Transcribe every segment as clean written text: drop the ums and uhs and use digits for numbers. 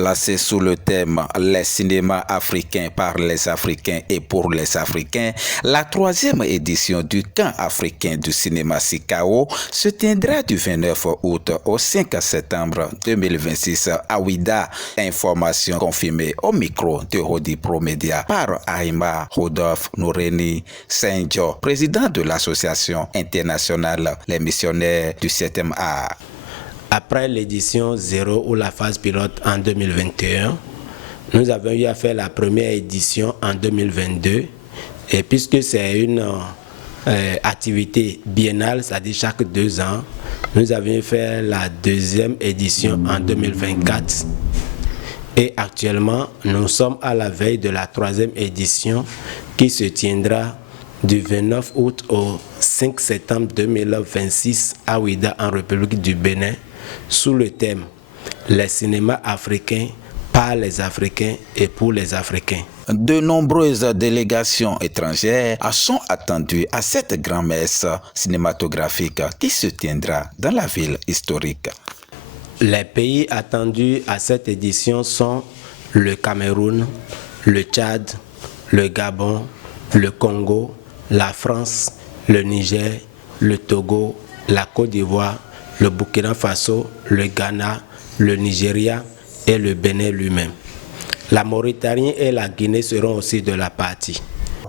Placé sous le thème Les cinémas africains par les Africains et pour les Africains, la 3e édition du Camp africain du cinéma Sikao se tiendra du 29 août au 5 septembre 2026 à Ouidah. Information confirmée au micro de Rodi Promédia par Aïma Rodolphe Noureni Saint-Jo, président de l'association internationale Les Missionnaires du 7e art. Après l'édition 0 ou la phase pilote en 2021, nous avons eu à faire la première édition en 2022. Et puisque c'est une activité biennale, c'est-à-dire chaque 2 ans, nous avions fait la 2e édition en 2024. Et actuellement, nous sommes à la veille de la 3e édition qui se tiendra du 29 août au 5 septembre 2026 à Ouidah en République du Bénin, sous le thème « Les cinémas africains par les Africains et pour les Africains ». De nombreuses délégations étrangères sont attendues à cette grand-messe cinématographique qui se tiendra dans la ville historique. Les pays attendus à cette édition sont le Cameroun, le Tchad, le Gabon, le Congo, la France, le Niger, le Togo, la Côte d'Ivoire, le Burkina Faso, le Ghana, le Nigeria et le Bénin lui-même. La Mauritanie et la Guinée seront aussi de la partie.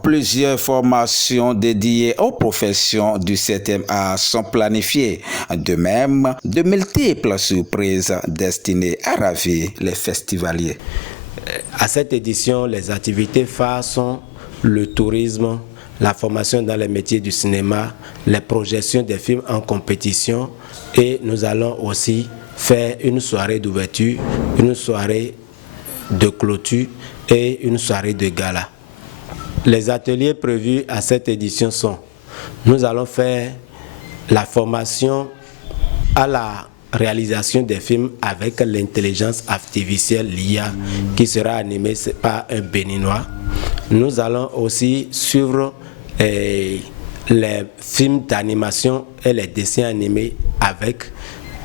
Plusieurs formations dédiées aux professions du 7e art sont planifiées. De même, de multiples surprises destinées à ravir les festivaliers. À cette édition, les activités phares sont le tourisme, la formation dans les métiers du cinéma, les projections des films en compétition et nous allons aussi faire une soirée d'ouverture, une soirée de clôture et une soirée de gala. Les ateliers prévus à cette édition sont: nous allons faire la formation à la réalisation des films avec l'intelligence artificielle, l'IA, qui sera animée par un Béninois. Nous allons aussi suivre les films d'animation et les dessins animés avec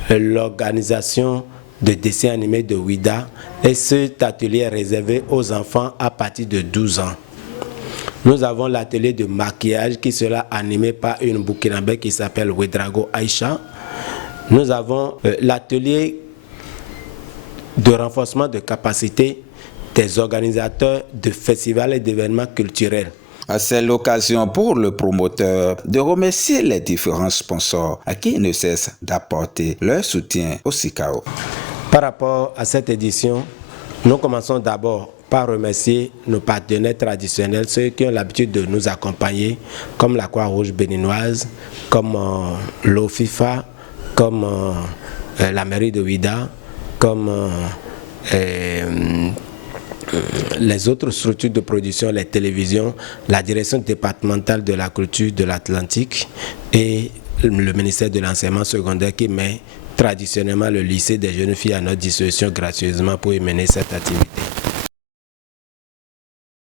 l'organisation de dessins animés de Ouidah, et cet atelier est réservé aux enfants à partir de 12 ans. Nous avons l'atelier de maquillage qui sera animé par une Burkinabé qui s'appelle Ouedraogo Aïcha. Nous avons l'atelier de renforcement de capacité des organisateurs de festivals et d'événements culturels. C'est l'occasion pour le promoteur de remercier les différents sponsors à qui ne cessent d'apporter leur soutien au Sikao. Par rapport à cette édition, nous commençons d'abord par remercier nos partenaires traditionnels, ceux qui ont l'habitude de nous accompagner, comme la Croix-Rouge béninoise, comme l'OFIFA, comme la mairie de Ouidah, comme les autres structures de production, les télévisions, la direction départementale de la culture de l'Atlantique et le ministère de l'enseignement secondaire qui met traditionnellement le lycée des jeunes filles à notre disposition gracieusement pour y mener cette activité.